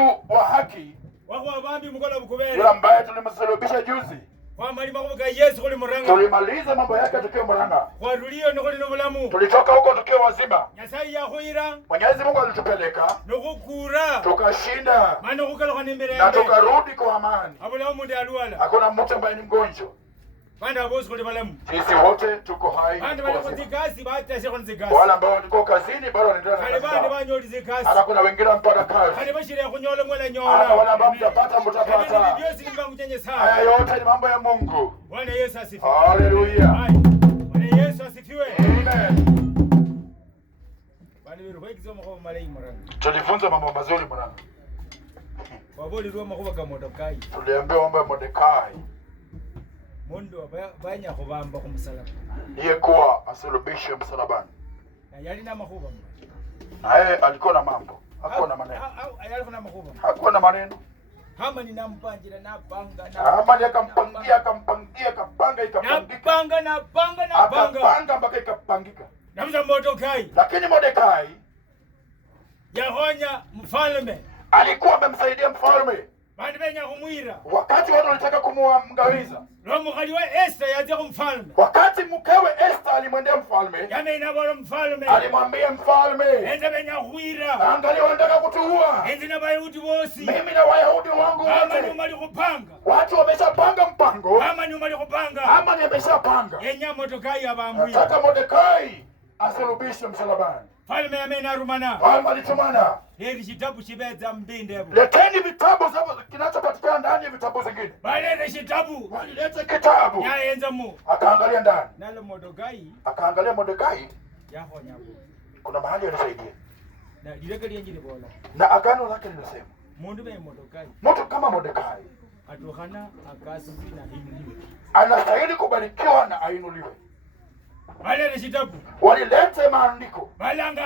wetu wa haki, yule ambaye tulimsulubisha juzi, tulimaliza mambo yake tukiwa Murang'a, tulitoka huko tukiwa wazima. Mwenyezi Mungu alitupeleka tukashinda na tukarudi kwa amani. Hakuna mtu ambaye ni mgonjwa. Sisi wote tuko hai. Wala ambao tuko kazini bado wanaendelea na kazi. Hata kuna wengine mpaka kazi. Hata wala ambao mtapata. Haya yote ni mambo ya Mungu. Bwana Yesu asifiwe. Haleluya. Bwana Yesu asifiwe. Amen. Bwana wewe kwa kizoma kwa malai Murang'a. Tulifunza mambo mazuri Murang'a. Waboli ruwa makuba kama Mordekai. Tuliambiwa mambo ya Mordekai. Mundu banya kubamba ku msalaba. Yeye kuwa asulubishwe msalabani. Na yali na makuba. Na yeye alikuwa na mambo. Hakuwa na maneno. Alikuwa na makuba. Hakuwa na maneno. Hama ni nampangira na panga na. Hama ni akampangia kapanga ikapangika. Na panga. Akapanga mpaka ikapangika. Na Mordekai. Lakini Mordekai yahonya mfalme. Alikuwa amemsaidia mfalme. Wakati watu walitaka kumwangawiza. Wakati mkewe Esther alimwendea mfalme. Alimwambia mfalme, angalia wanataka kutuua. Mimi na Wayahudi wangu wote. Watu wameshapanga mpango. Ama nimeshapanga. Nataka Mordekai asulubishwe msalabani. Mfalme alitumana. Heri kitabu kibeza mbinde. Leteni vitabu kinachopatikana ndani ya vitabu zingine. Balete kitabu. Walileta kitabu. Yaenza mu. Akaangalia ndani. Nalo Mordekai. Akaangalia Mordekai. Yahonya bu. Kuna mahali alisaidia. Na dilekali yanjini bola. Na agano lake linasema. Mundu be Mordekai. Mtu kama Mordekai. Atuhana akasi na inuliwe. Anastahili kubarikiwa na ainuliwe. Balete kitabu. Walilete maandiko. Balanga